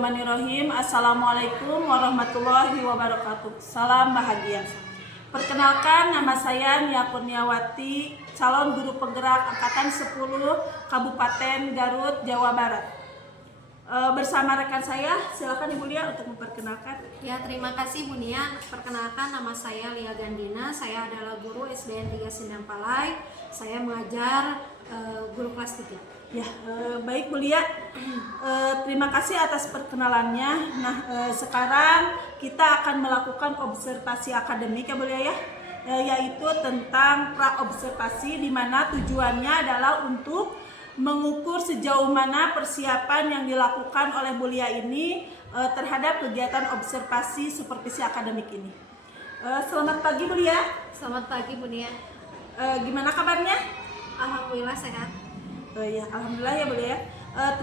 Bismillahirrahmanirrahim. Assalamualaikum warahmatullahi wabarakatuh. Salam bahagia. Perkenalkan, nama saya Nia Kurniawati, calon guru penggerak angkatan 10 Kabupaten Garut, Jawa Barat. Bersama rekan saya, silakan Ibu Lia untuk memperkenalkan. Ya, terima kasih Bu Nia. Perkenalkan, nama saya Lia Gandina. Saya adalah guru SDN 3 Sindang Palai. Saya mengajar guru kelas 3. Ya, baik Bu Lia. Terima kasih atas perkenalannya. Nah, sekarang kita akan melakukan observasi akademik ya Bu Lia ya, yaitu tentang pra-observasi, di mana tujuannya adalah untuk mengukur sejauh mana persiapan yang dilakukan oleh Bu Lia ini terhadap kegiatan observasi supervisi akademik ini. Selamat pagi Bu Lia. Selamat pagi Bu Nia. Gimana kabarnya? Alhamdulillah sehat. Ya, alhamdulillah ya Bu Lia.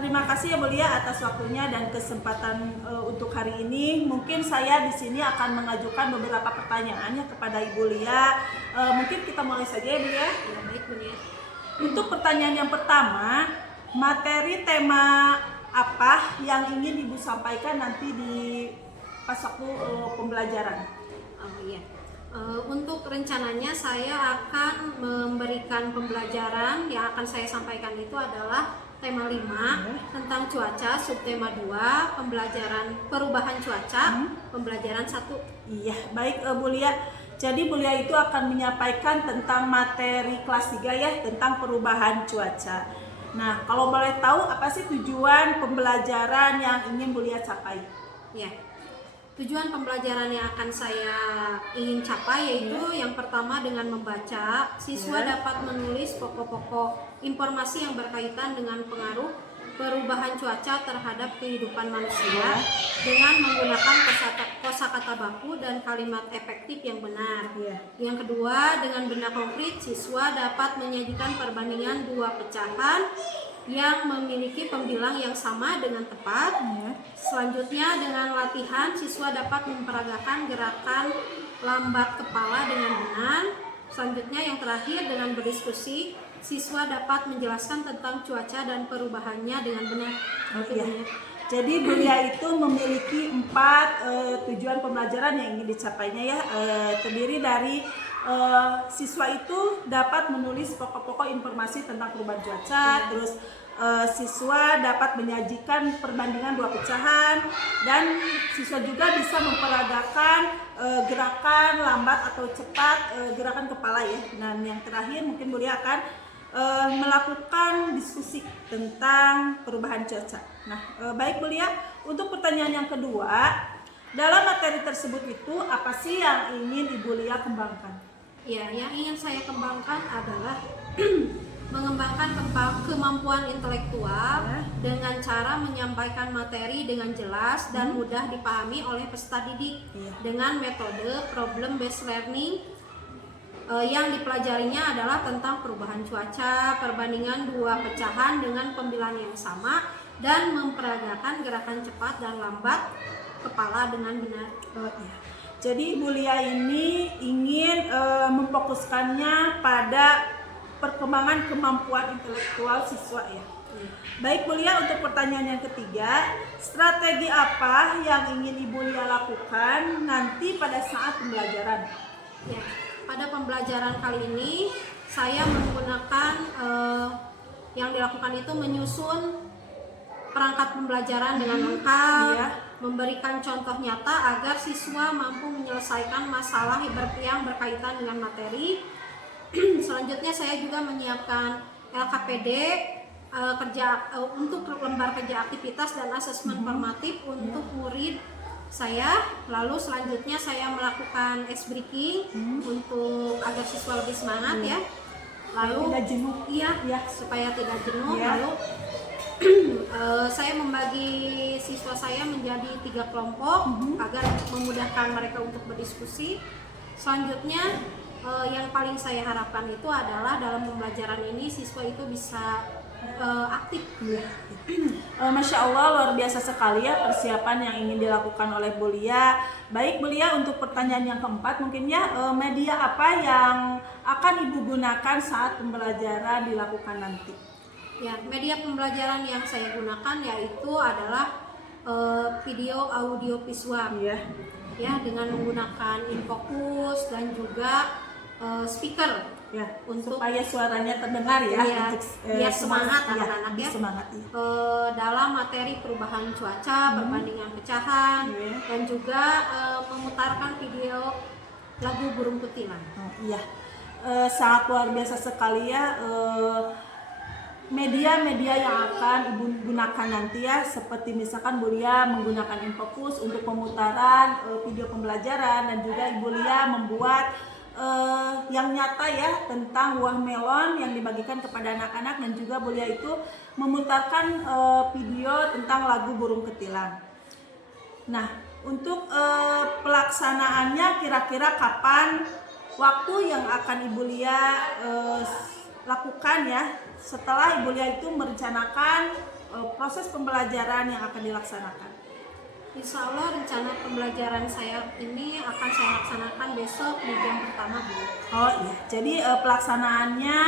Terima kasih ya Bu Lia atas waktunya dan kesempatan untuk hari ini. Mungkin saya di sini akan mengajukan beberapa pertanyaan ya kepada Ibu Lia. Mungkin kita mulai saja ya Bu Lia. Ya, baik Bu Nia. Untuk pertanyaan yang pertama, materi tema apa yang ingin Ibu sampaikan nanti di pas waktu pembelajaran? Oh iya. Untuk rencananya saya akan memberikan pembelajaran yang akan saya sampaikan itu adalah tema 5 tentang cuaca, subtema 2 pembelajaran perubahan cuaca, pembelajaran 1. Iya, baik Bu Lia. Jadi Bu Lia itu akan menyampaikan tentang materi kelas 3 ya, tentang perubahan cuaca. Nah, kalau boleh tahu apa sih tujuan pembelajaran yang ingin Bu Lia capai? Ya. Tujuan pembelajaran yang akan saya ingin capai yaitu yang pertama, dengan membaca, siswa dapat menulis pokok-pokok informasi yang berkaitan dengan pengaruh perubahan cuaca terhadap kehidupan manusia dengan menggunakan kosakata baku dan kalimat efektif yang benar. Yang kedua, dengan benda konkret, siswa dapat menyajikan perbandingan dua pecahan yang memiliki pembilang yang sama dengan tepat. Selanjutnya, dengan latihan, siswa dapat memperagakan gerakan lambat kepala dengan benar. Selanjutnya, yang terakhir, dengan berdiskusi, siswa dapat menjelaskan tentang cuaca dan perubahannya dengan benar. Jadi Bu Lia itu memiliki 4 tujuan pembelajaran yang ingin dicapainya ya. Terdiri dari siswa itu dapat menulis pokok-pokok informasi tentang perubahan cuaca, terus siswa dapat menyajikan perbandingan dua pecahan, dan siswa juga bisa memperagakan gerakan lambat atau cepat, gerakan kepala ya. Dan yang terakhir mungkin Bu Lia akan melakukan diskusi tentang perubahan cuaca. Nah, baik Bu Lia, untuk pertanyaan yang kedua, dalam materi tersebut itu apa sih yang ingin Ibu Lia kembangkan? Ya, yang ingin saya kembangkan adalah mengembangkan kemampuan intelektual dengan cara menyampaikan materi dengan jelas dan mudah dipahami oleh peserta didik dengan metode problem based learning. Yang dipelajarinya adalah tentang perubahan cuaca, perbandingan dua pecahan dengan pembilang yang sama, dan memperagakan gerakan cepat dan lambat kepala dengan benar. Jadi Bu Lia ini ingin memfokuskannya pada perkembangan kemampuan intelektual siswa ya. Baik Bu Lia, untuk pertanyaan yang ketiga, strategi apa yang ingin Ibu Lia lakukan nanti pada saat pembelajaran? Ya, pada pembelajaran kali ini saya menggunakan yang dilakukan itu menyusun perangkat pembelajaran dengan lengkap, memberikan contoh nyata agar siswa mampu menyelesaikan masalah yang berkaitan dengan materi. Selanjutnya saya juga menyiapkan LKPD untuk lembar kerja aktivitas dan asesmen formatif untuk murid saya. Lalu selanjutnya saya melakukan ice breaking untuk agar siswa lebih semangat ya. Lalu tidak jenuh. Supaya tidak jenuh. Lalu saya membagi siswa saya menjadi 3 kelompok agar memudahkan mereka untuk berdiskusi. Selanjutnya yang paling saya harapkan itu adalah dalam pembelajaran ini siswa itu bisa aktif. Masya Allah, luar biasa sekali ya persiapan yang ingin dilakukan oleh Bu Lia. Baik Bu Lia, untuk pertanyaan yang keempat mungkin ya, media apa yang akan Ibu gunakan saat pembelajaran dilakukan nanti? Ya, media pembelajaran yang saya gunakan yaitu adalah video audio visual Iya. ya, dengan menggunakan infocus dan juga speaker Ya, untuk supaya suaranya terdengar ya. Iya, biar semangat iya, anak-anak ya. Semangat ya. Dalam materi perubahan cuaca, perbandingan pecahan, Iya. dan juga memutarkan video lagu burung kutilang. Oh, iya. Sangat luar biasa sekali ya media-media yang akan Ibu gunakan nanti ya, seperti misalkan Bu Lia menggunakan infocus untuk pemutaran video pembelajaran, dan juga Ibu Lia membuat yang nyata ya tentang buah melon yang dibagikan kepada anak-anak, dan juga Bu Lia itu memutarkan video tentang lagu burung kutilang. Nah, untuk pelaksanaannya kira-kira kapan waktu yang akan Ibu Lia lakukan ya setelah Ibu Lia itu merencanakan proses pembelajaran yang akan dilaksanakan? Insya Allah rencana pembelajaran saya ini akan saya laksanakan besok di jam pertama, Bu. Oh iya, jadi pelaksanaannya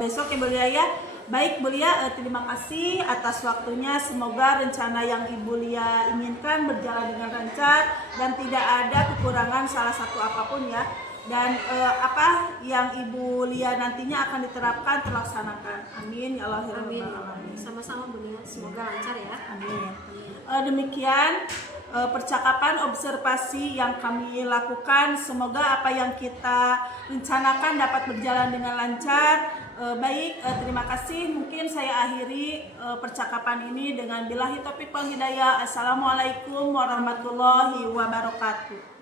besok ya Bu Lia ya. Baik Bu Lia, terima kasih atas waktunya. Semoga rencana yang Ibu Lia inginkan berjalan dengan lancar dan tidak ada kekurangan salah satu apapun ya. Dan apa yang Ibu Lia nantinya akan diterapkan terlaksanakan. Amin ya Allah. Amin. Sama-sama Bu Lia, semoga lancar ya. Amin. Demikian percakapan observasi yang kami lakukan. Semoga apa yang kita rencanakan dapat berjalan dengan lancar. Baik, terima kasih. Mungkin saya akhiri percakapan ini dengan billahi taufiq wal hidayah. Assalamualaikum warahmatullahi wabarakatuh.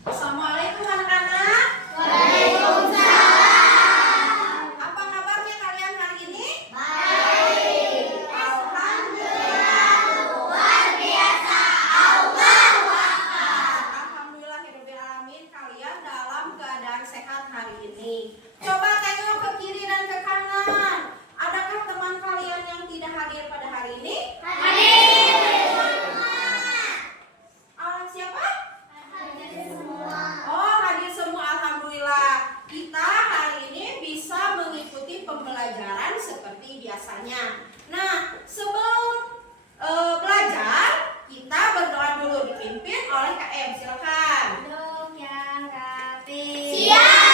Assalamualaikum anak-anak. Waalaikumsalam. Apa kabarnya kalian hari ini? Baik. Alhamdulillah. Luar biasa. Allahu Akbar. Alhamdulillahirobbilalamin, kalian dalam keadaan sehat hari ini. Coba tengok ke kiri dan ke kanan. Adakah teman kalian yang tidak hadir pada hari ini? Hadir. Siapa? Oh, hadir semua. Alhamdulillah. Kita hari ini bisa mengikuti pembelajaran seperti biasanya. Nah, sebelum belajar, kita berdoa dulu dipimpin oleh KM. Silakan. Untuk yang rapi. Siap.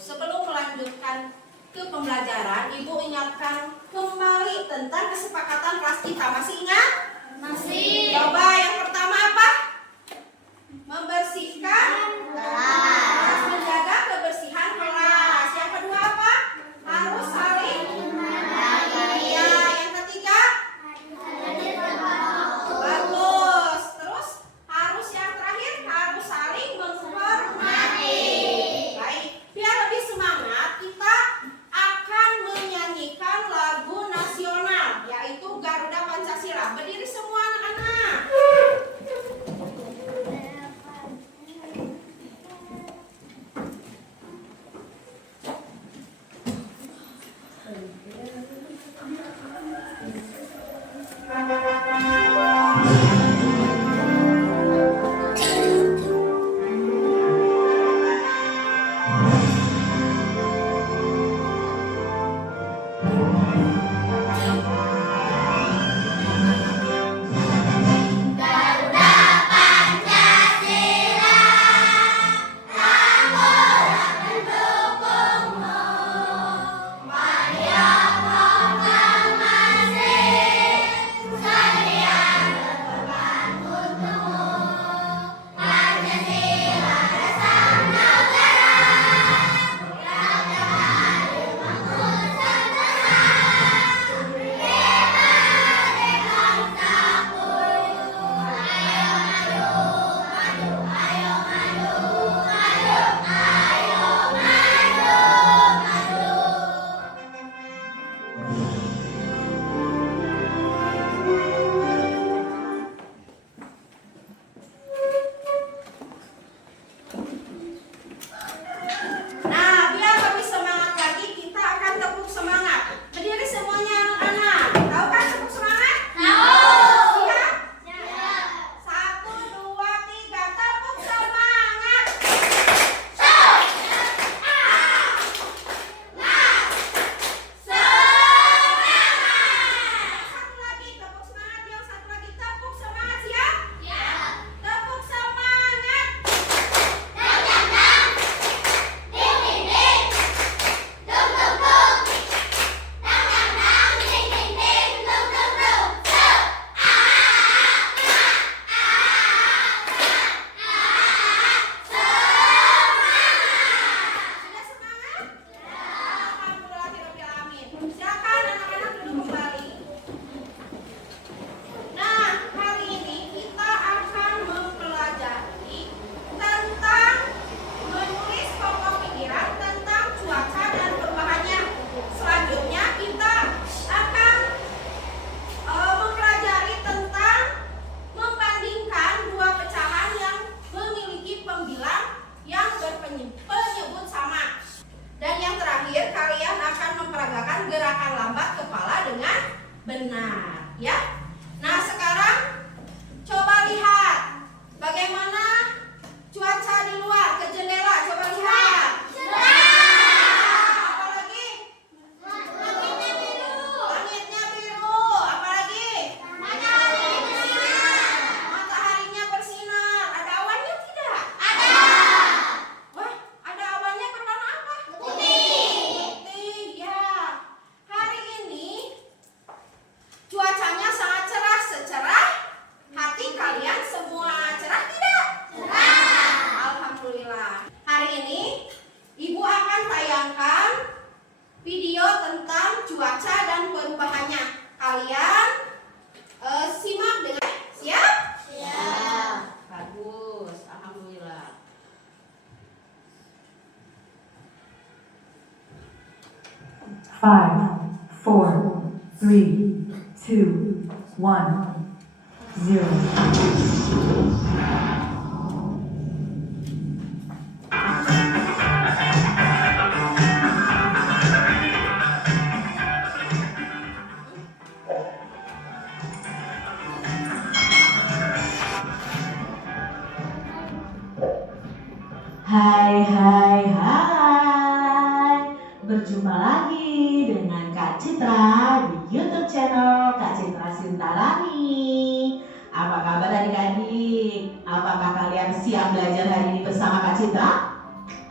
Sebelum melanjutkan ke pembelajaran, Ibu ingatkan kembali tentang kesepakatan kelas kita. Masih ingat? Masih. Coba yang pertama apa? Membersihkan kelas, menjaga kebersihan kelas. Yang kedua apa? Harus saling menghargai. Ya, yang ketiga? Bagus. Terus harus yang terakhir, harus saling menghormati. Baik, biar lebih semangat, kita akan menyanyikan lagu nasional, yaitu Garuda Pancasila. Berdiri semua anak-anak. Silakan anak-anak duduk kembali. Nah, hari ini kita akan mempelajari tentang menulis pokok pikiran tentang cuaca dan perubahannya. Selanjutnya kita akan mempelajari tentang membandingkan dua pecahan yang memiliki pembilang yang berpenyebut sama. Dan yang terakhir, kalian akan memperagakan gerakan lambat kepala dengan benar, ya. Nah, sekarang coba lihat bagaimana cuaca di luar, ke jendela, coba lihat. Apalagi? Langitnya biru. Apalagi? Mataharinya bersinar. Ada awannya tidak? Wah, ada awannya berwarna apa? Putih, ya. Hari ini cuacanya sangat cerah, secerah hati kalian semua. Cerah tidak? Cerah. Alhamdulillah. Hari ini Ibu akan tayangkan video tentang cuaca dan perubahannya. Kalian simak dengan siap? Siap. Bagus, alhamdulillah. Five, four, three, two, one, zero. Hai, hai, hai. Berjumpa lagi dengan Kak Citra di YouTube channel Kak Citra Sintarani. Apa kabar adik-adik? Apakah kalian siap belajar hari ini bersama Kak Citra?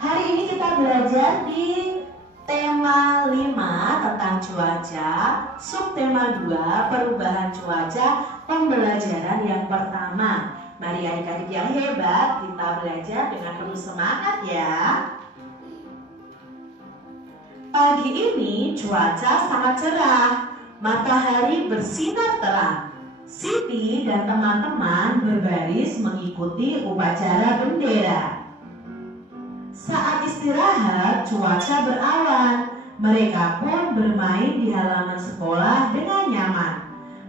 Hari ini kita belajar di tema 5 tentang cuaca, subtema 2 perubahan cuaca, pembelajaran yang pertama. Mari adik-adik yang hebat, kita belajar dengan penuh semangat ya. Pagi ini cuaca sangat cerah, matahari bersinar terang. Siti dan teman-teman berbaris mengikuti upacara bendera. Saat istirahat, cuaca berawan. Mereka pun bermain di halaman sekolah dengan nyaman.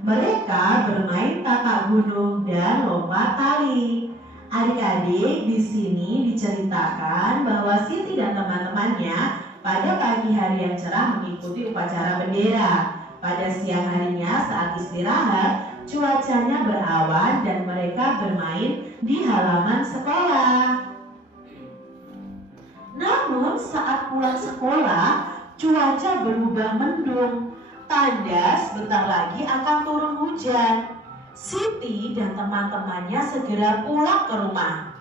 Mereka bermain tapak gunung dan lompat tali. Adik-adik, di sini diceritakan bahwa Siti dan teman-temannya pada pagi hari yang cerah mengikuti upacara bendera. Pada siang harinya saat istirahat, cuacanya berawan dan mereka bermain di halaman sekolah. Namun saat pulang sekolah, cuaca berubah mendung. Tanda sebentar lagi akan turun hujan. Siti dan teman-temannya segera pulang ke rumah.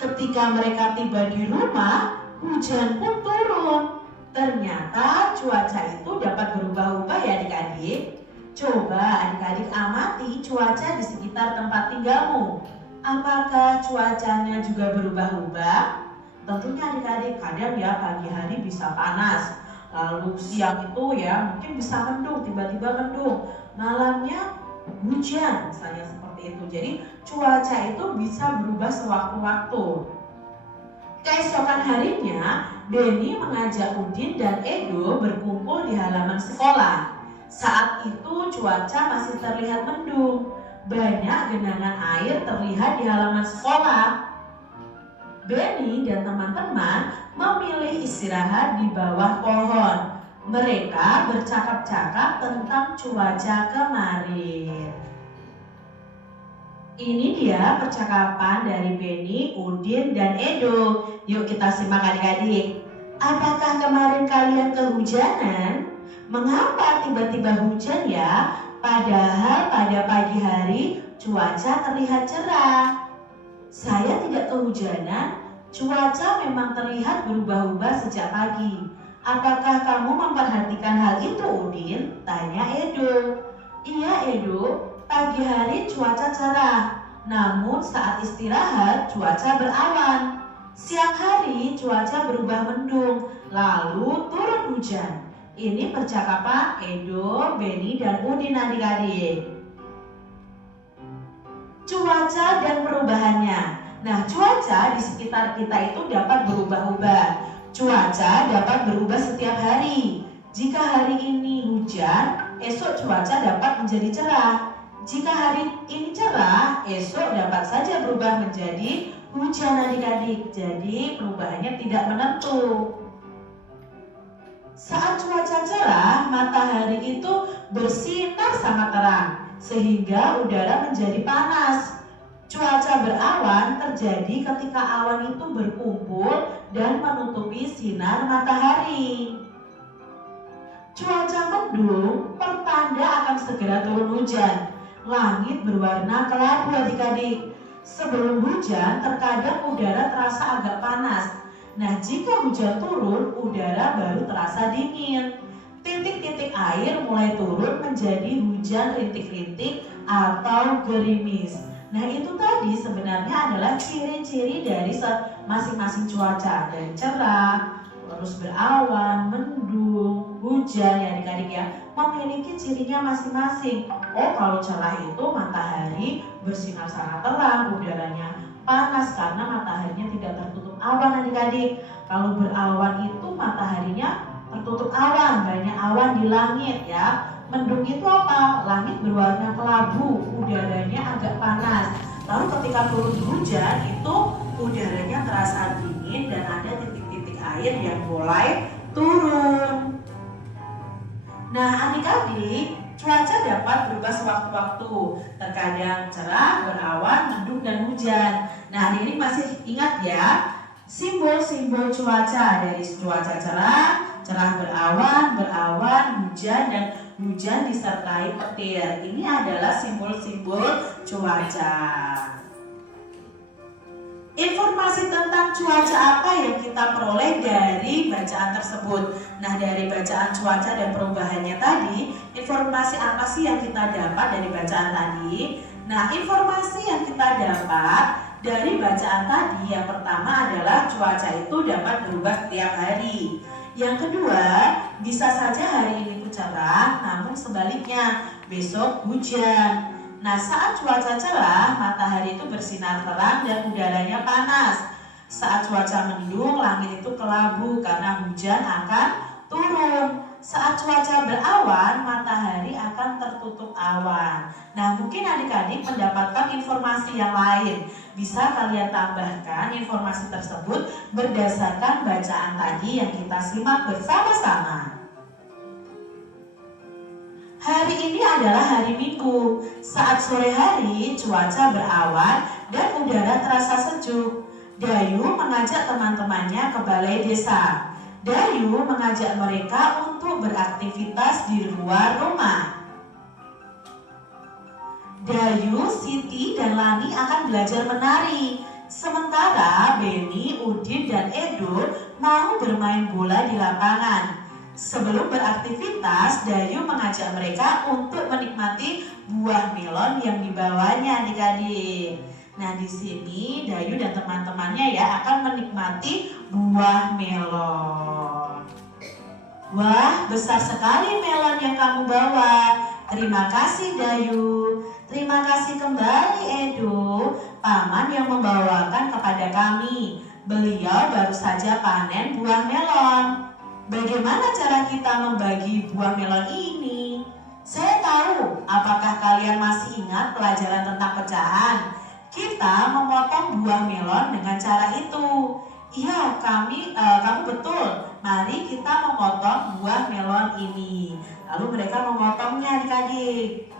Ketika mereka tiba di rumah, hujan pun turun. Ternyata cuaca itu dapat berubah-ubah ya adik-adik. Coba adik-adik amati cuaca di sekitar tempat tinggalmu. Apakah cuacanya juga berubah-ubah? Tentunya adik-adik, kadang ya pagi hari bisa panas. Lalu siang itu ya mungkin bisa mendung, tiba-tiba mendung. Malamnya hujan misalnya seperti itu. Jadi cuaca itu bisa berubah sewaktu-waktu. Keesokan harinya, Beni mengajak Udin dan Edo berkumpul di halaman sekolah. Saat itu cuaca masih terlihat mendung. Banyak genangan air terlihat di halaman sekolah. Beni dan teman-teman memilih istirahat di bawah pohon. Mereka bercakap-cakap tentang cuaca kemarin. Ini dia percakapan dari Beni, Udin, dan Edo. Yuk kita simak adik-adik. Apakah kemarin kalian kehujanan? Mengapa tiba-tiba hujan ya? Padahal pada pagi hari cuaca terlihat cerah. Saya tidak kehujanan. Cuaca memang terlihat berubah-ubah sejak pagi. Apakah kamu memperhatikan hal itu, Udin? Tanya Edo. Iya, Edo. Pagi hari cuaca cerah, namun saat istirahat cuaca berawan. Siang hari cuaca berubah mendung, lalu turun hujan. Ini percakapan Edo, Beni, dan Udin adik-adik. Cuaca dan perubahannya. Nah, cuaca di sekitar kita itu dapat berubah-ubah. Cuaca dapat berubah setiap hari. Jika hari ini hujan, esok cuaca dapat menjadi cerah. Jika hari ini cerah, esok dapat saja berubah menjadi hujan adik-adik. Jadi perubahannya tidak menentu. Saat cuaca cerah, matahari itu bersinar sangat terang sehingga udara menjadi panas. Cuaca berawan terjadi ketika awan itu berkumpul dan menutupi sinar matahari. Cuaca mendung pertanda akan segera turun hujan. Langit berwarna kelabu adik-adik. Sebelum hujan, terkadang udara terasa agak panas. Nah, jika hujan turun, udara baru terasa dingin. Titik-titik air mulai turun menjadi hujan rintik-rintik atau gerimis. Nah, itu tadi sebenarnya adalah ciri-ciri dari masing-masing cuaca. Dari cerah, terus berawan, mendung, hujan ya adik-adik ya, memiliki cirinya masing-masing. Oh, kalau cerah itu matahari bersinar sangat terang, udaranya panas karena mataharinya tidak tertutup awan adik-adik. Kalau berawan itu mataharinya tertutup awan, banyak awan di langit ya. Mendung itu apa? Langit berwarna kelabu, udaranya agak panas. Lalu ketika turun hujan itu udaranya terasa dingin dan ada titik-titik air yang mulai turun. Nah adik-adik, cuaca dapat berubah sewaktu-waktu. Terkadang cerah, berawan, mendung, dan hujan. Nah adik-adik masih ingat ya simbol-simbol cuaca, dari cuaca cerah, cerah berawan, hujan, dan hujan disertai petir. Ini adalah simbol-simbol cuaca. Informasi tentang cuaca apa yang kita peroleh dari bacaan tersebut? Nah, dari bacaan cuaca dan perubahannya tadi, informasi apa sih yang kita dapat dari bacaan tadi? Nah, informasi yang kita dapat dari bacaan tadi, yang pertama adalah cuaca itu dapat berubah setiap hari. Yang kedua, bisa saja hari ini itu cerah, namun sebaliknya besok hujan. Nah, saat cuaca cerah, matahari itu bersinar terang dan udaranya panas. Saat cuaca mendung, langit itu kelabu karena hujan akan turun. Saat cuaca berawan, matahari akan tertutup awan. Nah, mungkin adik-adik mendapatkan informasi yang lain. Bisa kalian tambahkan informasi tersebut berdasarkan bacaan tadi yang kita simak bersama-sama. Hari ini adalah hari Minggu. Saat sore hari, cuaca berawan dan udara terasa sejuk. Dayu mengajak teman-temannya ke balai desa. Dayu mengajak mereka untuk beraktivitas di luar rumah. Dayu, Siti, dan Lani akan belajar menari. Sementara Beni, Udin, dan Edo mau bermain bola di lapangan. Sebelum beraktivitas, Dayu mengajak mereka untuk menikmati buah melon yang dibawanya adik-adik. Nah, di sini Dayu dan teman-temannya ya akan menikmati buah melon. Wah, besar sekali melon yang kamu bawa. Terima kasih Dayu. Terima kasih kembali Edo, paman yang membawakan kepada kami. Beliau baru saja panen buah melon. Bagaimana cara kita membagi buah melon ini? Saya tahu, apakah kalian masih ingat pelajaran tentang pecahan? Kita memotong buah melon dengan cara itu. Iya, kamu betul. Mari kita memotong buah melon ini. Lalu mereka memotongnya adik-adik.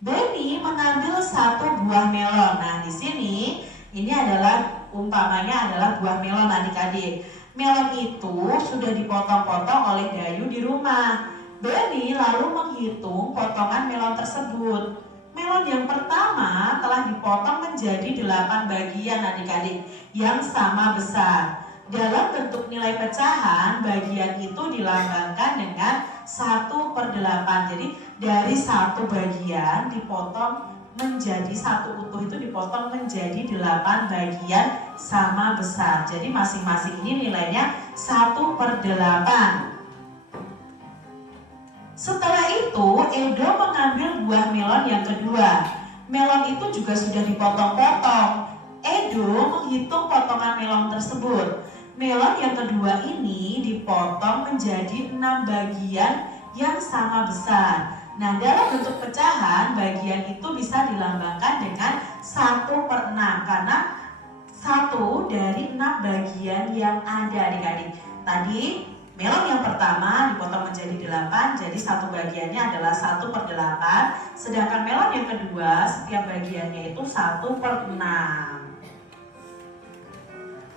Beni mengambil satu buah melon. Nah, di sini ini adalah umpamanya adalah buah melon adik-adik. Melon itu sudah dipotong-potong oleh Dayu di rumah. Beni lalu menghitung potongan melon tersebut. Melon yang pertama telah dipotong menjadi 8 bagian adik-adik yang sama besar. Dalam bentuk nilai pecahan, bagian itu dilambangkan dengan 1/8. Jadi dari satu bagian dipotong menjadi satu utuh itu dipotong menjadi 8 bagian sama besar. Jadi masing-masing ini nilainya 1/8. Setelah itu, Edo mengambil buah melon yang kedua. Melon itu juga sudah dipotong-potong. Edo menghitung potongan melon tersebut. Melon yang kedua ini dipotong menjadi 6 bagian yang sama besar. Nah, dalam bentuk pecahan, bagian itu bisa dilambangkan dengan 1/6 karena 1 dari 6 bagian yang ada adik-adik. Tadi melon yang pertama dipotong menjadi 8, jadi satu bagiannya adalah 1/8. Sedangkan melon yang kedua, setiap bagiannya itu 1/6.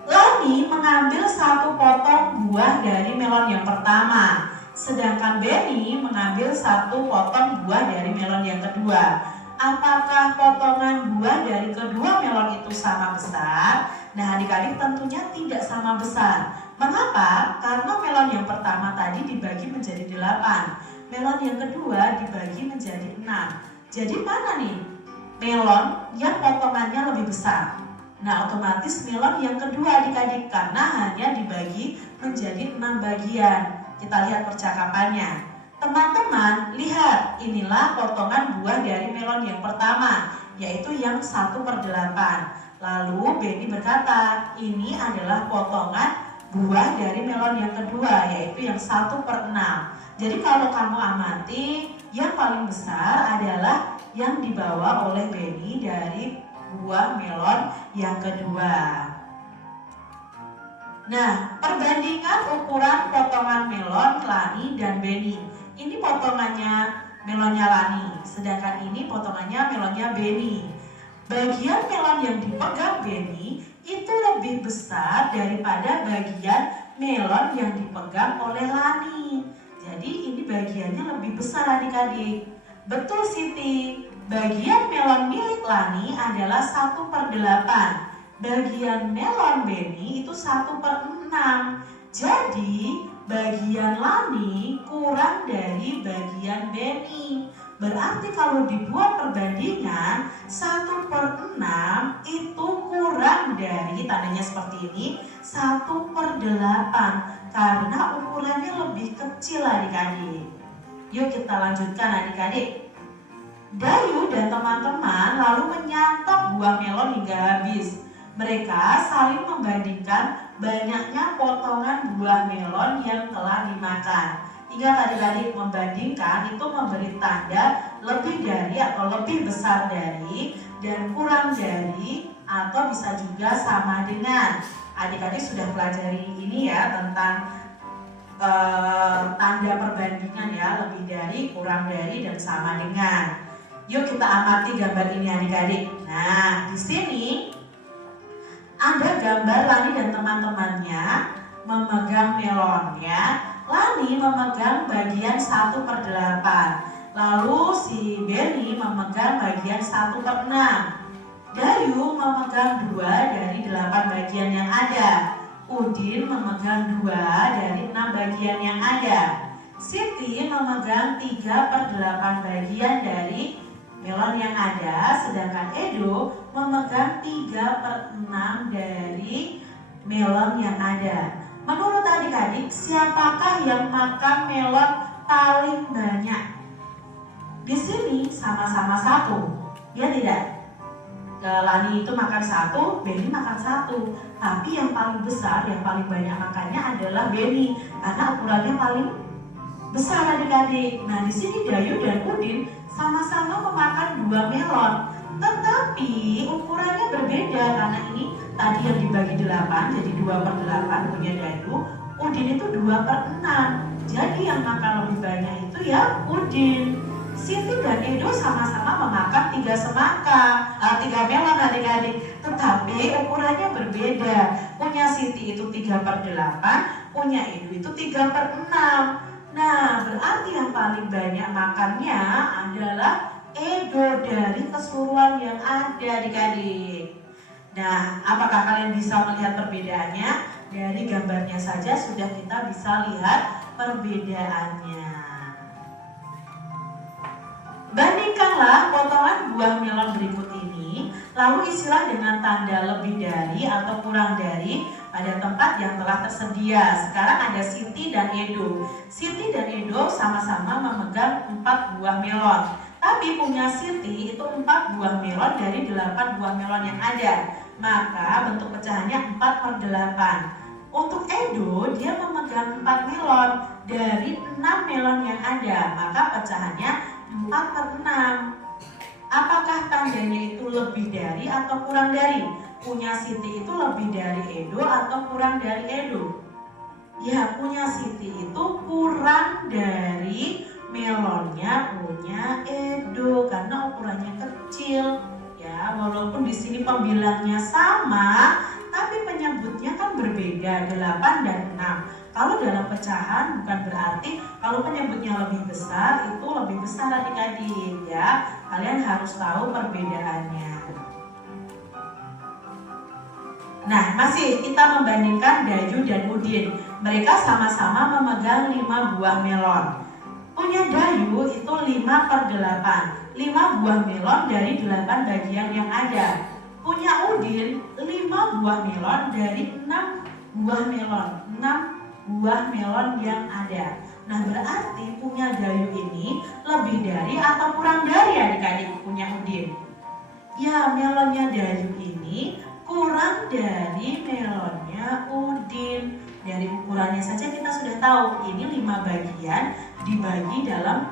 Lani mengambil 1 potong buah dari melon yang pertama, sedangkan Benny mengambil 1 potong buah dari melon yang kedua. Apakah potongan buah dari kedua melon itu sama besar? Nah, adik-adik tentunya tidak sama besar. Mengapa? Karena melon yang pertama tadi dibagi menjadi 8, melon yang kedua dibagi menjadi 6. Jadi mana nih melon yang potongannya lebih besar? Nah, otomatis melon yang kedua adik-adik karena hanya dibagi menjadi 6 bagian. Kita lihat percakapannya. Teman-teman, lihat, inilah potongan buah dari melon yang pertama, yaitu yang 1/8. Lalu Benny berkata, ini adalah potongan buah dari melon yang kedua, yaitu yang 1/6. Jadi kalau kamu amati, yang paling besar adalah yang dibawa oleh Benny dari buah melon yang kedua. Nah, perbandingan ukuran potongan melon Lani dan Benny. Ini potongannya melonnya Lani, sedangkan ini potongannya melonnya Benny. Bagian melon yang dipegang Benny itu lebih besar daripada bagian melon yang dipegang oleh Lani. Jadi ini bagiannya lebih besar adik-adik. Betul Siti, bagian melon milik Lani adalah 1/8. Bagian melon Benny itu 1/6. Jadi bagian Lani kurang dari bagian Benny. Berarti kalau dibuat perbandingan 1/6 itu kurang dari, tandanya seperti ini, 1/8 karena ukurannya lebih kecil adik-adik. Yuk kita lanjutkan adik-adik. Dayu dan teman-teman lalu menyantap buah melon hingga habis. Mereka saling membandingkan banyaknya potongan buah melon yang telah dimakan. Ingat adik-adik, membandingkan itu memberi tanda lebih dari atau lebih besar dari dan kurang dari atau bisa juga sama dengan. Adik-adik sudah pelajari ini ya tentang tanda perbandingan ya, lebih dari, kurang dari, dan sama dengan. Yuk kita amati gambar ini adik-adik. Nah, di sini ada gambar Lani dan teman-temannya memegang melon ya. Lani memegang bagian 1/8. Lalu si Benny memegang bagian 1/6. Dayu memegang 2 dari 8 bagian yang ada. Udin memegang 2 dari 6 bagian yang ada. Siti memegang 3/8 bagian dari melon yang ada, sedangkan Edo memegang 3/6 dari melon yang ada. Menurut adik-adik, siapakah yang makan melon paling banyak? Di sini sama-sama 1, ya tidak? Lani itu makan 1, Benny makan 1. Tapi yang paling besar, yang paling banyak makannya adalah Benny karena ukurannya paling besar adik-adik. Nah, di sini Dayu dan Udin sama-sama memakan 2 melon, tetapi ukurannya berbeda karena ini tadi yang dibagi 8 jadi 2/8 punya Dayu, Udin itu 2/6. Jadi yang makan lebih banyak itu ya Udin. Siti dan Edo sama-sama memakan 3 melon adik-adik, tetapi ukurannya berbeda. Punya Siti itu 3/8, punya Edo itu 3/6. Nah, berarti yang paling banyak makannya adalah Edo dari keseluruhan yang ada adik-adik. Nah, apakah kalian bisa melihat perbedaannya? Dari gambarnya saja sudah kita bisa lihat perbedaannya. Bandingkanlah potongan buah melon berikut ini Lalu isilah dengan tanda lebih dari atau kurang dari pada tempat yang telah tersedia. Sekarang ada Siti dan Edo. Siti dan Edo sama-sama memegang 4 buah melon. Tapi punya Siti itu 4 buah melon dari 8 buah melon yang ada. Maka bentuk pecahannya 4/8. Untuk Edo, dia memegang 4 melon dari 6 melon yang ada. Maka pecahannya 4/6. Apakah tandanya itu lebih dari atau kurang dari? Punya Siti itu lebih dari Edo atau kurang dari Edo? Ya, punya Siti itu kurang dari melonnya punya Edo karena ukurannya kecil. Ya, walaupun di sini pembilangnya sama, tapi penyebutnya kan berbeda, 8 dan 6. Kalau dalam pecahan bukan berarti kalau penyebutnya lebih besar itu lebih besar adik-adik ya. Kalian harus tahu perbedaannya. Nah, masih kita membandingkan Dayu dan Udin. Mereka sama-sama memegang 5 buah melon. Punya Dayu itu 5/8. 5 buah melon dari 8 bagian yang ada. Punya Udin 5 buah melon dari 6 buah melon. 6 buah melon yang ada. Nah, berarti punya Dayu ini lebih dari atau kurang dari adik-adik punya Udin? Ya, melonnya Dayu ini kurang dari melonnya Udin. Dari ukurannya saja kita sudah tahu ini 5 bagian dibagi dalam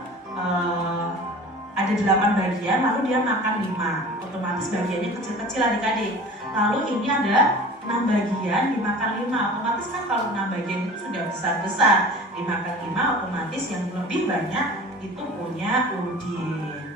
ada 8 bagian, lalu dia makan 5. Otomatis bagiannya kecil-kecil adik-adik. Lalu ini ada 6 bagian dimakan 5. Otomatis kan kalau 6 bagian itu sudah besar-besar, dimakan 5 otomatis yang lebih banyak itu punya Udin.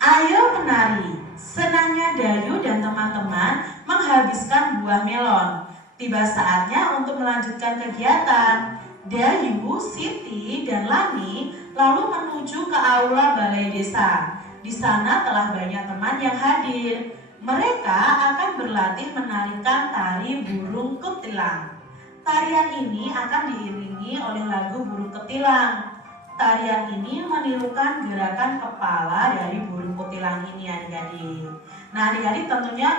Ayo menari. Senangnya Dayu dan teman-teman menghabiskan buah melon. Tiba saatnya untuk melanjutkan kegiatan. Dayu, Siti, dan Lani lalu menuju ke aula balai desa. Di sana telah banyak teman yang hadir. Mereka akan berlatih menarikan tari burung ketilang. Tarian ini akan diiringi oleh lagu burung ketilang. Tarian ini menirukan gerakan kepala dari burung kutilang ini adik-adik. Nah, adik-adik tentunya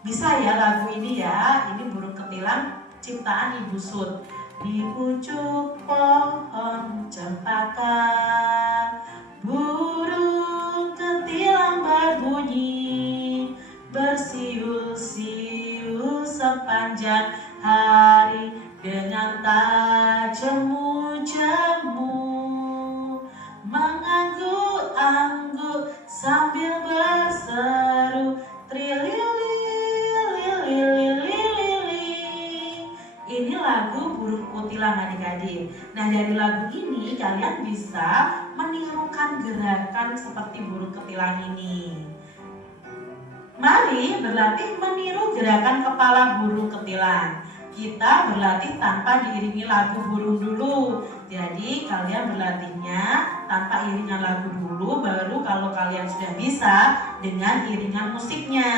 bisa ya lagu ini ya. Ini burung ketilang ciptaan Ibu Sud. Di pucuk pohon cempaka burung ketilang berbunyi, bersiul-siul sepanjang hari dengan tajam jemu, mengangguk-angguk sambil berseru trililililililili. Ini lagu burung kutilang adik-adik. Nah, dari lagu ini kalian bisa menirukan gerakan seperti burung ketilang ini. Mari berlatih meniru gerakan kepala burung ketilang. Kita berlatih tanpa diiringi lagu burung dulu. Jadi kalian berlatihnya tanpa iringan lagu dulu, baru kalau kalian sudah bisa dengan iringan musiknya.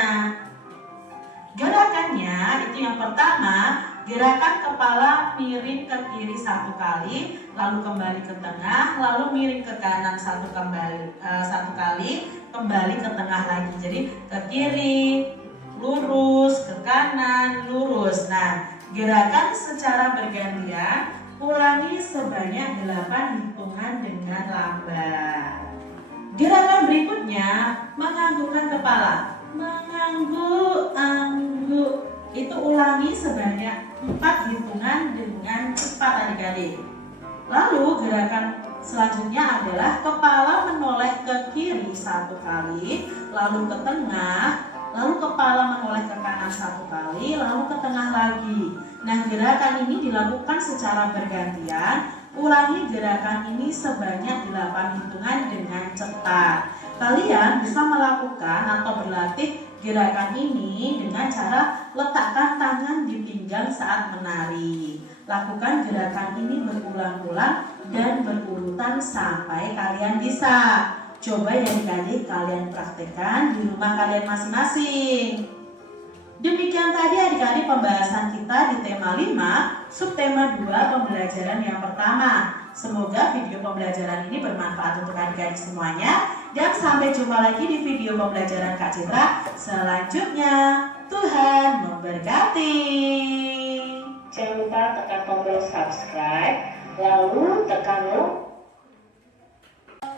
Gerakannya itu yang pertama, gerakan kepala miring ke kiri 1 kali, lalu kembali ke tengah, lalu miring ke kanan 1 kali, kembali ke tengah lagi. Jadi ke kiri, lurus, ke kanan, lurus. Nah, gerakan secara bergantian, ulangi sebanyak 8 hitungan dengan lambat. Gerakan berikutnya, menganggukkan kepala. Mengangguk-angguk. Itu ulangi sebanyak 4 hitungan dengan cepat adik-adik. Lalu gerakan selanjutnya adalah kepala menoleh ke kiri 1 kali, lalu ke tengah, lalu kepala menoleh ke kanan 1 kali, lalu ke tengah lagi. Nah, gerakan ini dilakukan secara bergantian. Ulangi gerakan ini sebanyak 8 hitungan dengan cepat. Kalian bisa melakukan atau berlatih gerakan ini dengan cara letakkan tangan di pinggang saat menari. Lakukan gerakan ini berulang-ulang dan berurutan sampai kalian bisa. Coba ya adik-adik kalian praktekkan di rumah kalian masing-masing. Demikian tadi adik-adik pembahasan kita di tema 5, subtema 2 pembelajaran yang pertama. Semoga video pembelajaran ini bermanfaat untuk adik-adik semuanya. Dan sampai jumpa lagi di video pembelajaran Kak Citra selanjutnya. Tuhan memberkati. Jangan lupa tekan tombol subscribe, lalu tekan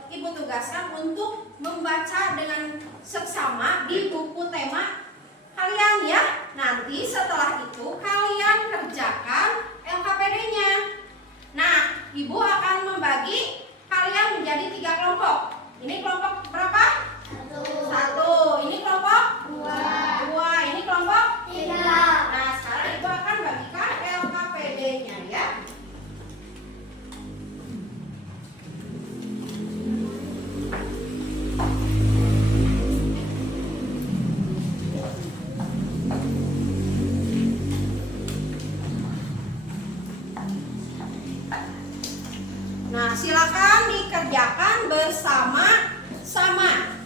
Ibu tugaskan untuk membaca dengan seksama di buku tema kalian ya. Nanti setelah itu kalian kerjakan LKPD-nya. Nah, Ibu akan membagi kalian menjadi 3 kelompok. Ini kelompok berapa? 1. Ini kelompok 2. Ini kelompok 3. Nah, sekarang Ibu akan bagikan LKPD-nya ya. Nah, silakan dikerjakan bersama-sama.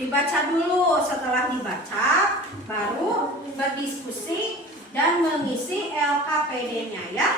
Dibaca dulu, setelah dibaca baru berdiskusi dan mengisi LKPD-nya ya.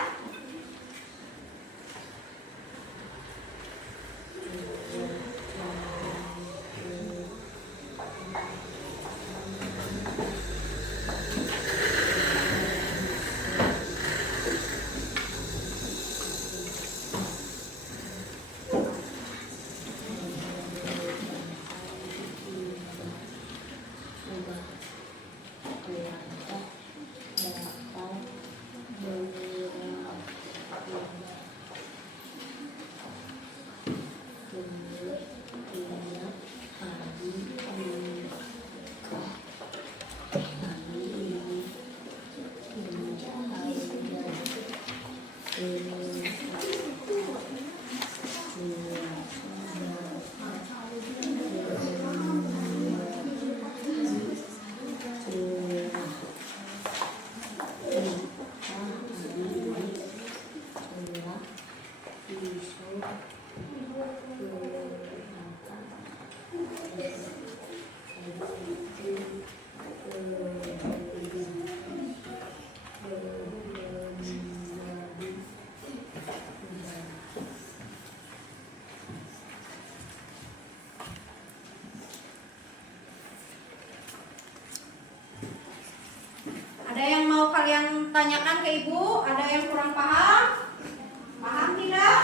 Ada yang mau kalian tanyakan ke Ibu? Ada yang kurang paham? Paham tidak?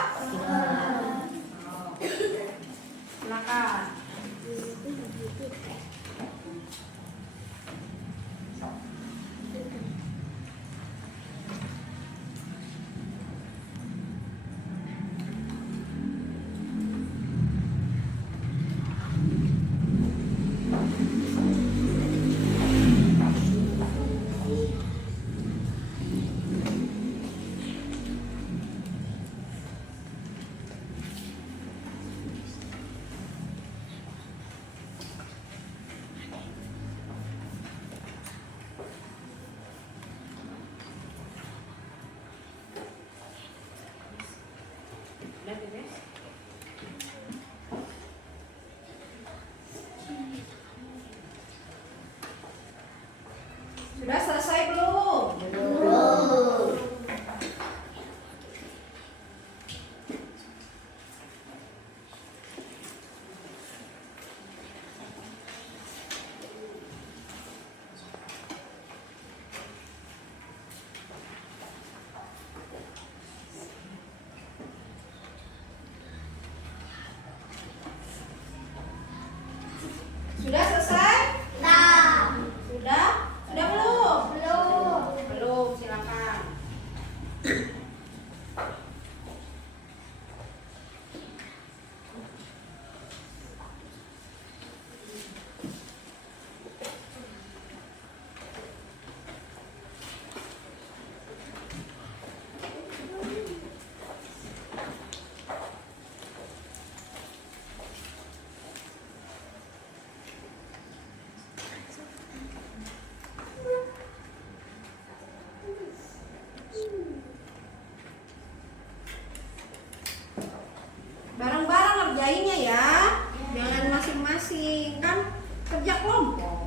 Silakan. Sudah selesai belum? Belum. Sudah selesai? Sudah? Sudah belum? Belum, silakan. Bareng-bareng ngerjainnya ya, jangan masing-masing, kan kerja kelompok.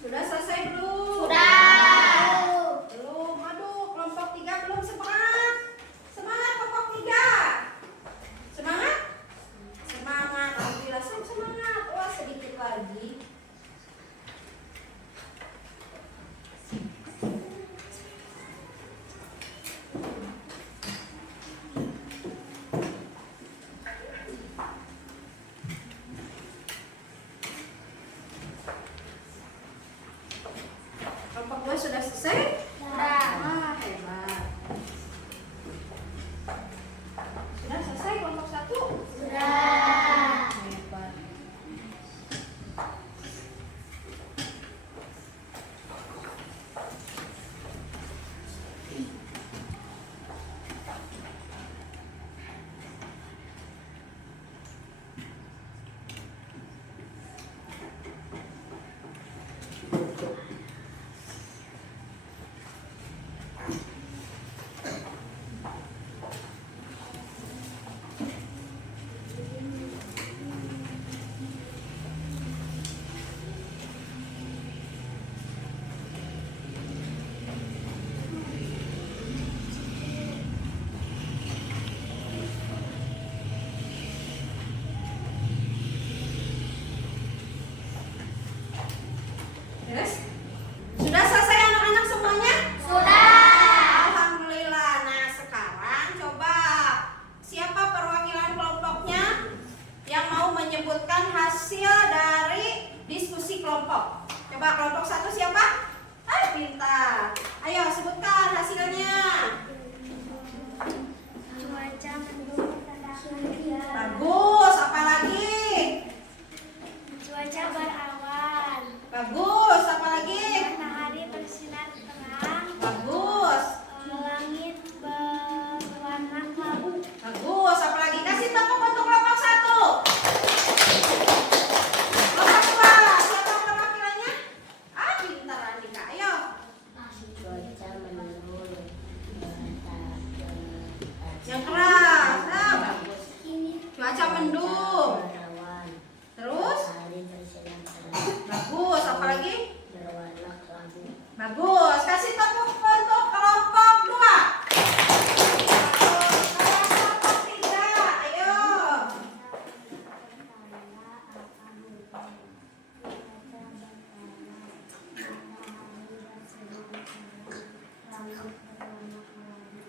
Sudah selesai belum? Belum. Aduh, kelompok 3 belum semangat. Semangat kelompok 3. Semangat? Semangat. Alhamdulillah semangat. Wah, sedikit lagi. Kelompok 2 sudah selesai? Wah, hebat. Sudah selesai kelompok 1? Hebat. Terus? Sudah selesai anak-anak semuanya? Alhamdulillah. Nah, sekarang coba siapa perwakilan kelompoknya yang mau menyebutkan hasil dari diskusi kelompok? Coba kelompok 1 siapa? Pintar. Ayo sebutkan hasilnya. Cuaca mendung pada hujan. Bagus. Apa lagi? Cuaca berawan. Bagus. Apa lagi? Matahari bersinar terang. Bagus. Langit berwarna kelabu. Bagus. Apa lagi? Kasih tepuk untuk kelompok 1. Kelompok 2. Siapa perwakilannya? Pintar Andika. Ayo. Yang keras. Bagus. Cuaca mendung. Terus? Bagus. Apa lagi? Bagus. Kasih tepuk untuk kelompok 2. Bagus. Kelompok 3. Ayo.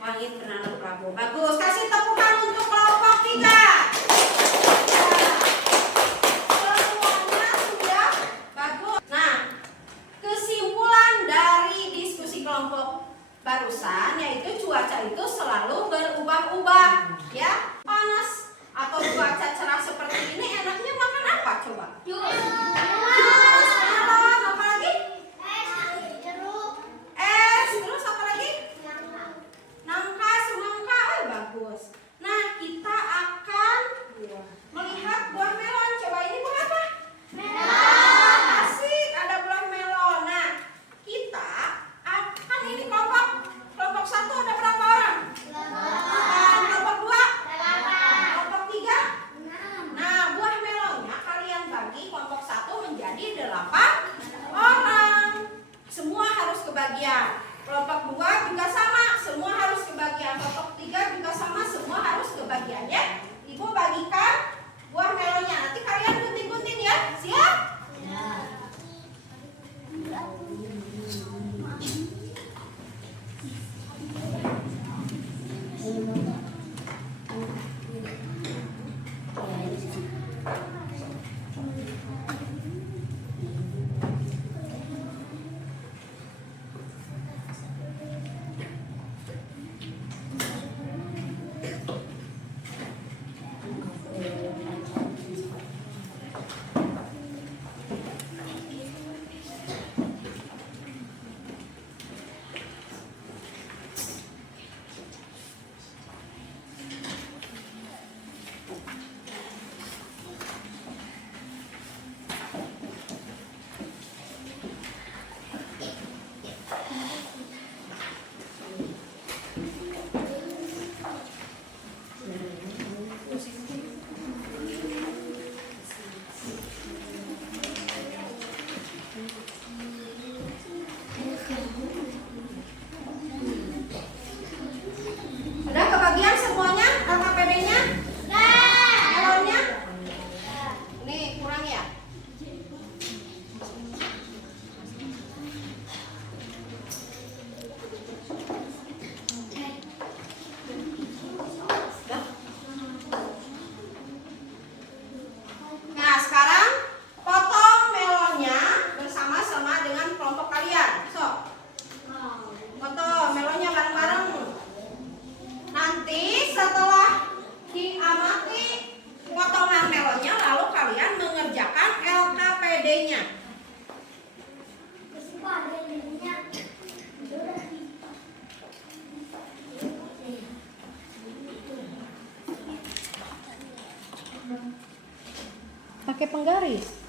Langit berwarna kelabu. Bagus. Kasih tepukan untuk kelompok 3. Semuanya sudah bagus. Nah, kesimpulan dari diskusi kelompok barusan yaitu cuaca itu selalu berubah-ubah, ya. Panas atau cuaca Udah kebagian semuanya LKPD-nya? Melonnya? Nih kurang ya? Udah. Nah sekarang potong melonnya bersama-sama dengan kelompok kalian. So, potong melonnya bareng-bareng. Nanti setelah diamati potongan melonnya, lalu kalian mengerjakan LKPD-nya. Pakai penggaris.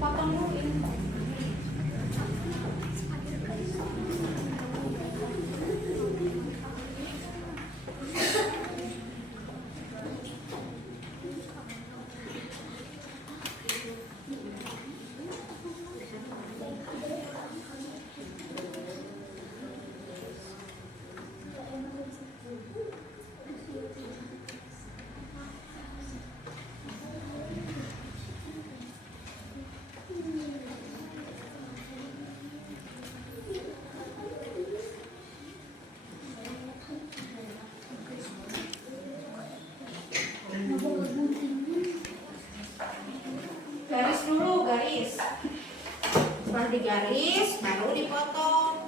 Potong dulu ini. Garis dulu, garis. Setelah digaris, baru dipotong.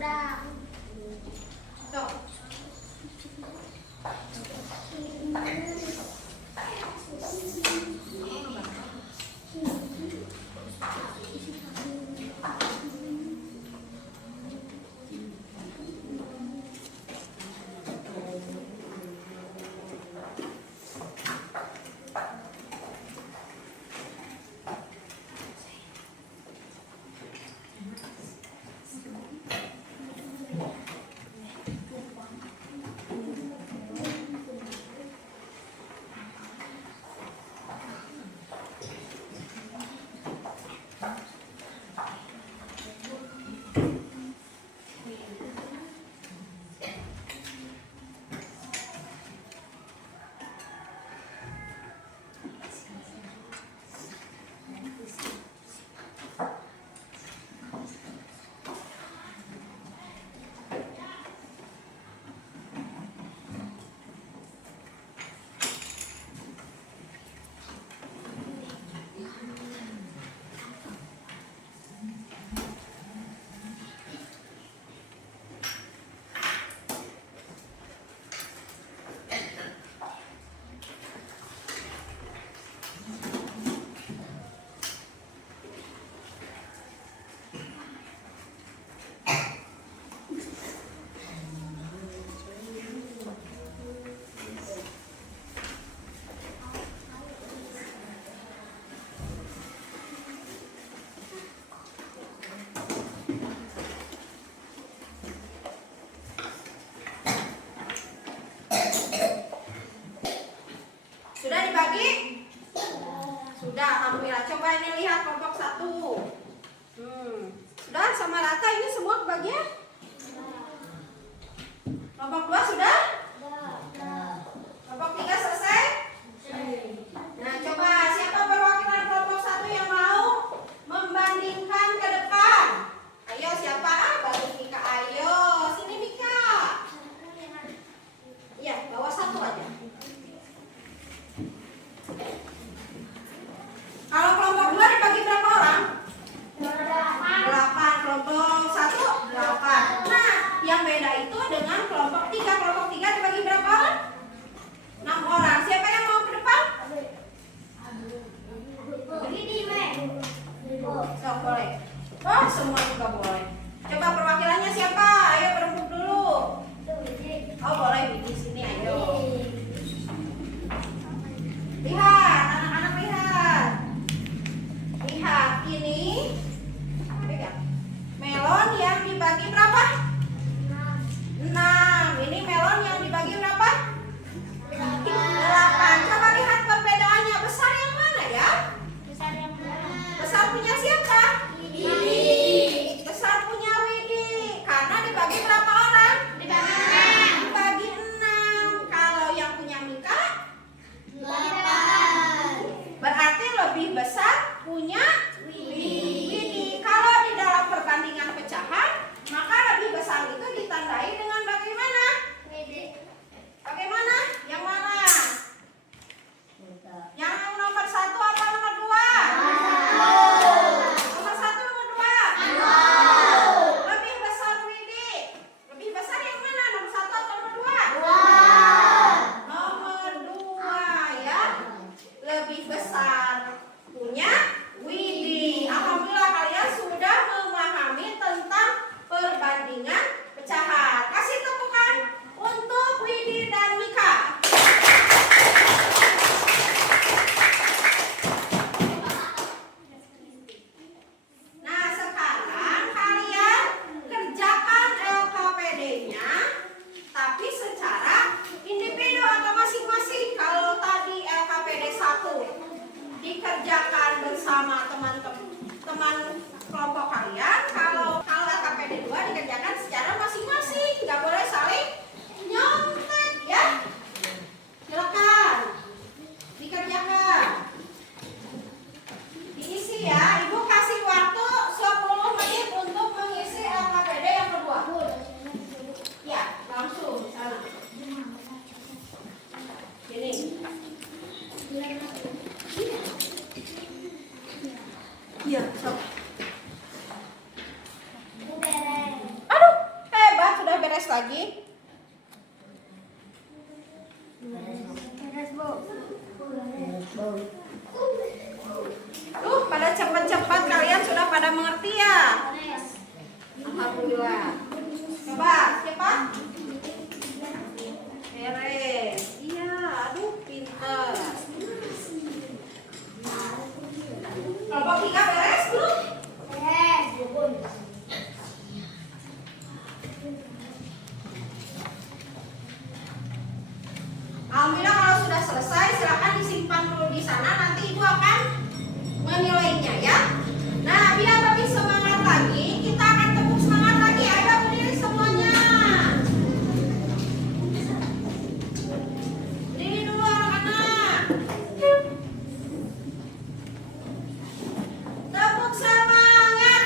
Sudah. lagi? Beres, Bu. Pada cepat-cepat kalian sudah pada mengerti ya? Alhamdulillah. Coba, siapa? Beres. Iya, aduh pinter. Kelompok 3 beres belum? Beres. Alhamdulillah kalau sudah selesai silakan disimpan dulu di sana, nanti ibu akan menilainya ya. Nah, biar lebih semangat lagi, kita akan tepuk semangat lagi. Ayo berdiri semuanya. Berdiri dulu anak-anak. Tepuk semangat.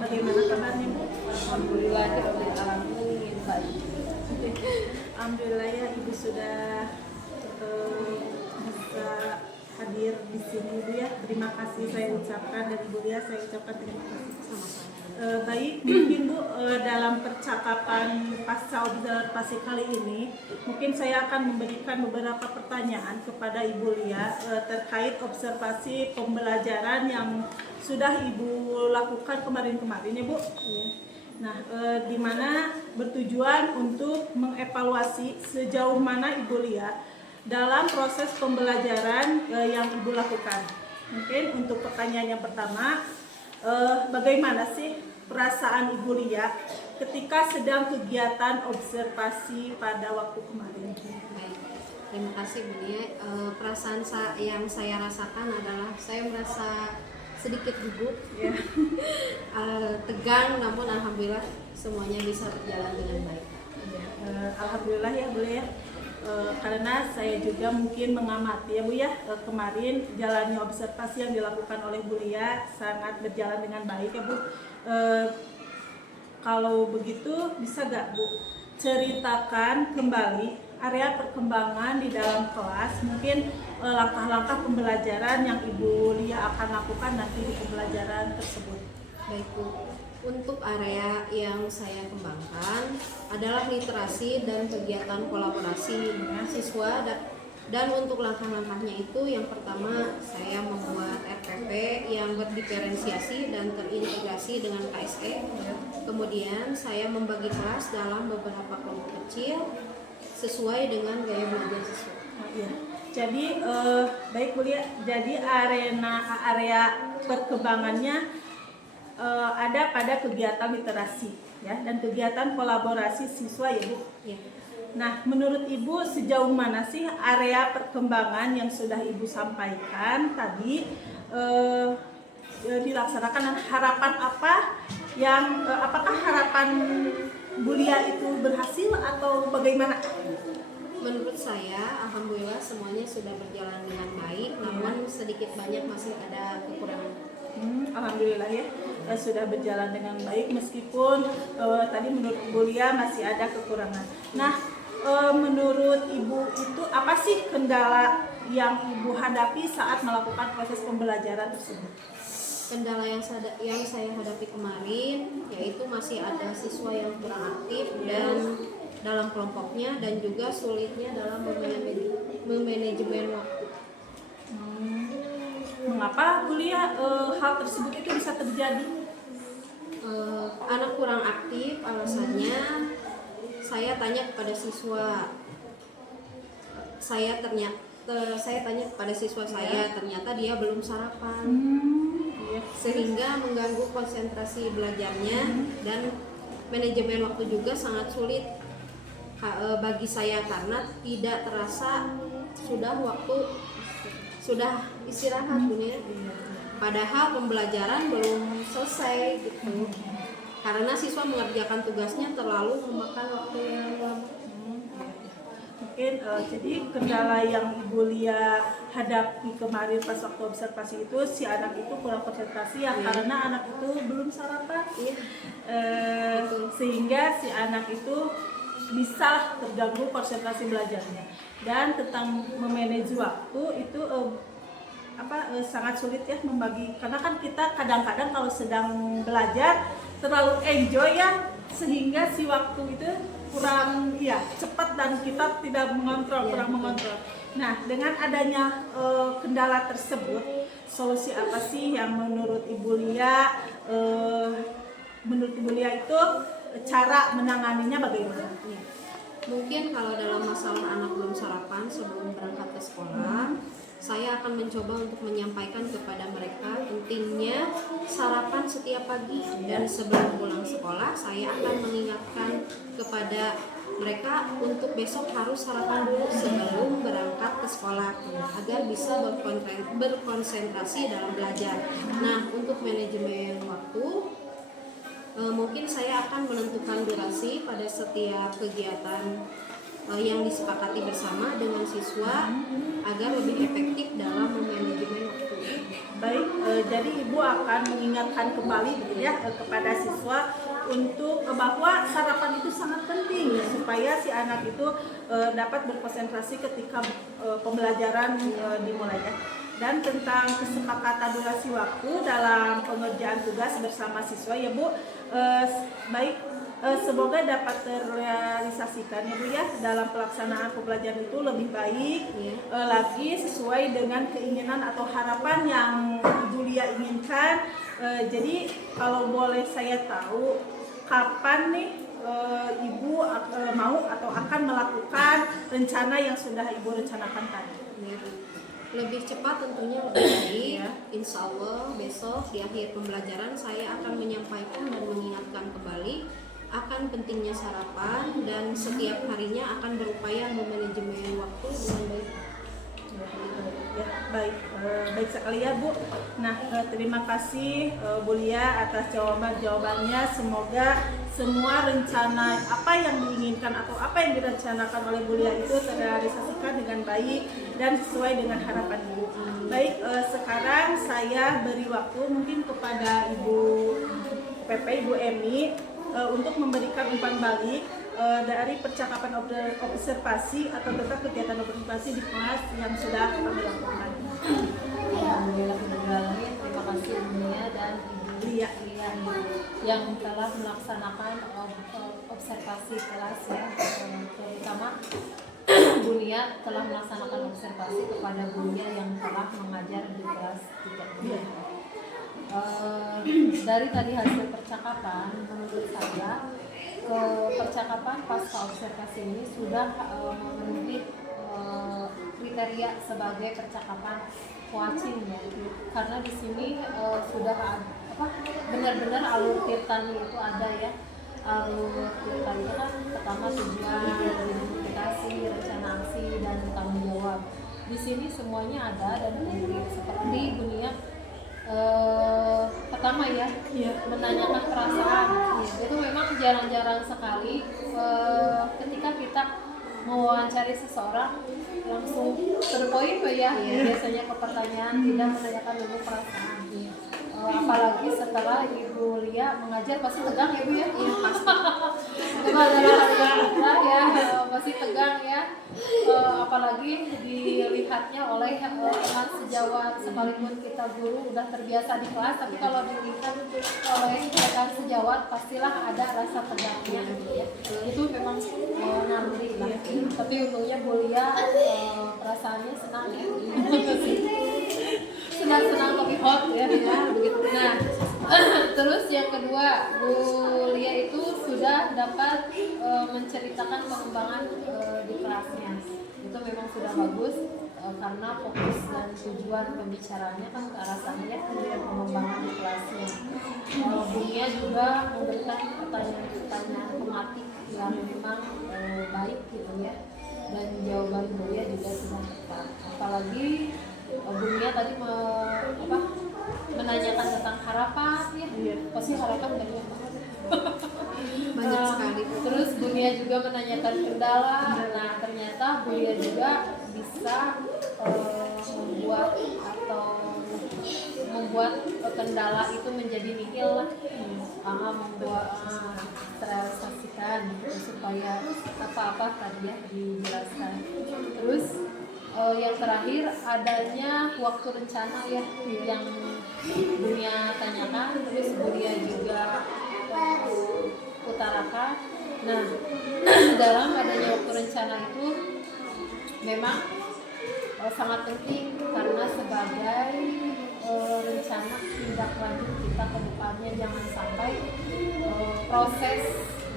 bagaimana kabarnya Bu? Alhamdulillah baik. Alhamdulillah ya Ibu sudah bisa hadir di sini Bu ya. Terima kasih saya ucapkan, dan Ibu Lia saya ucapkan terima kasih. Baik, mungkin Bu dalam percakapan pasca observasi kali ini mungkin saya akan memberikan beberapa pertanyaan kepada Ibu Lia terkait observasi pembelajaran yang sudah Ibu lakukan kemarin-kemarin ya Bu. Nah, di mana bertujuan untuk mengevaluasi sejauh mana Ibu Lia dalam proses pembelajaran yang Ibu lakukan. Mungkin untuk pertanyaan yang pertama, bagaimana sih perasaan Ibu Lia ketika sedang kegiatan observasi pada waktu kemarin? Baik, terima kasih Bu Lia. Perasaan yang saya rasakan adalah saya merasa sedikit gugup, Ya. tegang, namun alhamdulillah semuanya bisa berjalan dengan baik. Alhamdulillah ya Bu ya. Karena saya juga mungkin mengamati ya Bu ya, kemarin jalannya observasi yang dilakukan oleh Bu Lia sangat berjalan dengan baik ya Bu. Kalau begitu bisa gak Bu ceritakan kembali area perkembangan di dalam kelas, mungkin langkah-langkah pembelajaran yang Ibu Lia akan lakukan nanti di pembelajaran tersebut. Baik Bu, untuk area yang saya kembangkan adalah literasi dan kegiatan kolaborasi siswa, dan untuk langkah-langkahnya itu yang pertama saya membuat RPP yang berdiferensiasi dan terintegrasi dengan KSE. Kemudian saya membagi kelas dalam beberapa kelompok kecil sesuai dengan gaya belajar siswa. Ya. Jadi baik Bu Lia, jadi area perkembangannya ada pada kegiatan literasi ya, dan kegiatan kolaborasi siswa ya Bu. Ya. Nah, menurut Ibu sejauh mana sih area perkembangan yang sudah Ibu sampaikan tadi dilaksanakan, dan harapan apa yang apakah harapan Bu Lia itu berhasil atau bagaimana? Menurut saya, alhamdulillah semuanya sudah berjalan dengan baik, namun sedikit banyak masih ada kekurangan. Alhamdulillah ya, sudah berjalan dengan baik meskipun tadi menurut Bu Lia masih ada kekurangan. Nah, menurut Ibu itu apa sih kendala yang Ibu hadapi saat melakukan proses pembelajaran tersebut? Kendala yang saya hadapi kemarin yaitu masih ada siswa yang kurang aktif dan dalam kelompoknya, dan juga sulitnya dalam memanajemen waktu. Mengapa Bu Lia hal tersebut itu bisa terjadi? Anak kurang aktif, alasannya saya tanya kepada siswa, saya tanya kepada siswa saya, ternyata dia belum sarapan, sehingga mengganggu konsentrasi belajarnya, dan manajemen waktu juga sangat sulit bagi saya karena tidak terasa sudah istirahat dunia, padahal pembelajaran belum selesai gitu, karena siswa mengerjakan tugasnya terlalu memakan waktu yang lama. Mungkin jadi kendala yang Ibu Lia hadapi kemarin pas waktu observasi itu si anak itu kurang konsentrasi ya, karena anak itu belum sarapan, sehingga si anak itu bisa terganggu konsentrasi belajarnya. Dan tentang memanage waktu itu sangat sulit ya membagi, karena kan kita kadang-kadang kalau sedang belajar terlalu enjoy ya, sehingga si waktu itu kurang cepat dan kita tidak mengontrol, kurang mengontrol. Nah, dengan adanya kendala tersebut, solusi apa sih yang menurut Ibu Lia itu cara menanganinya bagaimana? Mungkin kalau dalam masalah anak belum sarapan sebelum berangkat ke sekolah, saya akan mencoba untuk menyampaikan kepada mereka pentingnya sarapan setiap pagi, dan sebelum pulang sekolah saya akan mengingatkan kepada mereka untuk besok harus sarapan dulu sebelum berangkat ke sekolah agar bisa berkonsentrasi dalam belajar. Nah, untuk manajemen waktu, mungkin saya akan menentukan durasi pada setiap kegiatan yang disepakati bersama dengan siswa agar lebih efektif dalam memanajemen waktu. baik. Jadi ibu akan mengingatkan kembali gitu ya kepada siswa untuk bahwa sarapan itu sangat penting supaya si anak itu dapat berkonsentrasi ketika pembelajaran dimulai ya. Dan tentang kesepakatan durasi waktu dalam pengerjaan tugas bersama siswa ya Bu, baik. Semoga dapat terrealisasikan ya Bu ya dalam pelaksanaan pembelajaran itu lebih baik lagi sesuai dengan keinginan atau harapan yang Ibu Lia inginkan. Jadi kalau boleh saya tahu kapan nih Ibu mau atau akan melakukan rencana yang sudah Ibu rencanakan tadi? Lebih cepat tentunya lebih baik. Insya Allah besok di akhir pembelajaran saya akan menyampaikan dan mengingatkan kembali akan pentingnya sarapan dan setiap harinya akan berupaya memanajemen waktu dengan baik. Ya, baik, baik sekali ya Bu. Nah, terima kasih Bu Lia atas jawabannya. Semoga semua rencana apa yang diinginkan atau apa yang direncanakan oleh Bu Lia itu terrealisasikan dengan baik dan sesuai dengan harapan Ibu. Baik, sekarang saya beri waktu mungkin kepada Ibu PP, Ibu Emi untuk memberikan umpan balik dari percakapan observasi atau tentang kegiatan observasi di kelas yang sudah kami lakukan. Alhamdulillah terima kasih Lia dan Ibu Lia yang telah melaksanakan observasi kelas ya, terutama Bu Lia telah melaksanakan observasi kepada Bu Lia yang telah mengajar di kelas 3. Dari tadi hasil percakapan, menurut saya percakapan pasca observasi ini sudah memenuhi kriteria sebagai percakapan coaching ya, karena di sini sudah benar-benar alur tirtanya itu ada ya. Alur tirtanya kan pertama tujuan, identifikasi, rencana aksi dan tanggung jawab. Di sini semuanya ada dan konkret seperti dunia. Pertama ya, menanyakan perasaan. Itu memang jarang-jarang sekali ketika kita mewawancari seseorang langsung terpoin ya. Biasanya ke pertanyaan, tidak menanyakan dulu perasaan. Apalagi setelah Ibu Lia mengajar pasti tegang ya Bu ya. Iya pasti. Itu adalah ya pasti tegang ya. Apalagi dilihatnya oleh teman sejawat, sekalipun kita guru udah terbiasa di kelas, tapi kalau dilihat oleh rekan sejawat pastilah ada rasa tegangnya gitu ya. Itu memang naluri lah. Tapi untungnya Bu Lia perasaannya senang ya. Senang kopi hot ya, begitu. Nah, terus yang kedua, Bu Lia itu sudah dapat menceritakan pengembangan di kelasnya. Itu memang sudah bagus karena fokus dan tujuan pembicaranya kan ke arah sana ya, pengembangan di kelasnya. Bu Lia juga memberikan pertanyaan tematik yang memang baik gitu ya, dan jawaban Bu Lia juga sudah tepat. Apalagi Bu Lia tadi menanyakan tentang harapan ya, pasti harapan banyak banget. Banyak sekali. Terus Bu Lia juga menanyakan kendala. Nah ternyata Bu Lia juga bisa membuat kendala itu menjadi nihil lah. Membuat terrealisasikan supaya apa-apa tadi ya dijelaskan. Terus yang terakhir adanya waktu rencana ya yang Bu Lia tanyakan, terus Bu Lia juga utarakan. Nah dalam adanya waktu rencana itu memang sangat penting karena sebagai rencana tindak lanjut kita ke depannya, jangan sampai proses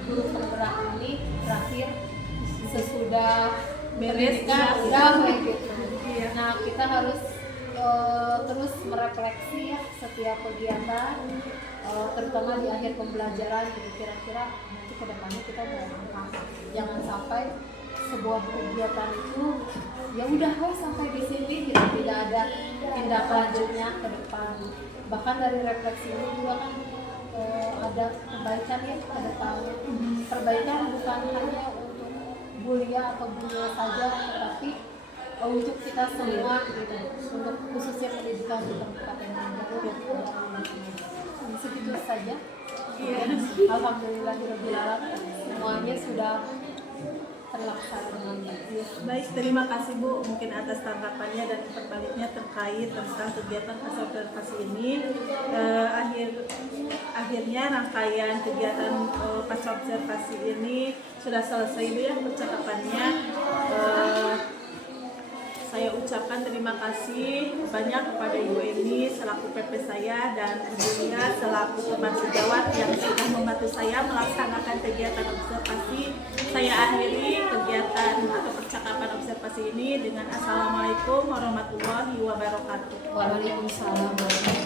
guru penggerak ini berakhir sesudah pendidikan udah kayak gitu. Nah kita harus terus merefleksi ya setiap kegiatan, terutama di akhir pembelajaran gitu, kira-kira nanti ke depannya kita mau apa. Jangan sampai sebuah kegiatan itu ya udah sampai di sini gitu, tidak ada tindak lanjutnya ke depan. Bahkan dari refleksi ini juga kan ada perbaikan ya ke depan. Perbaikan bukan hanya untuk Bu Lia atau Bu Lia saja, tetapi untuk kita semua gitu, untuk khususnya pendidikan di Kabupaten Bandung. Segitu saja. Alhamdulillahirobbilalamin, semuanya sudah terlaksana dengan baik. Baik, terima kasih Bu mungkin atas tanggapannya dan perbaliknya terkait tentang kegiatan pasca observasi ini. Akhirnya rangkaian kegiatan pasca observasi ini sudah selesai Bu ya percakapannya. Saya ucapkan terima kasih banyak kepada Ibu Eni selaku PP saya dan Ibu Lia selaku teman sejawat yang sudah membantu saya melaksanakan kegiatan observasi. Saya akhiri kegiatan atau percakapan observasi ini dengan Assalamualaikum warahmatullahi wabarakatuh. Waalaikumsalam warahmatullahi wabarakatuh.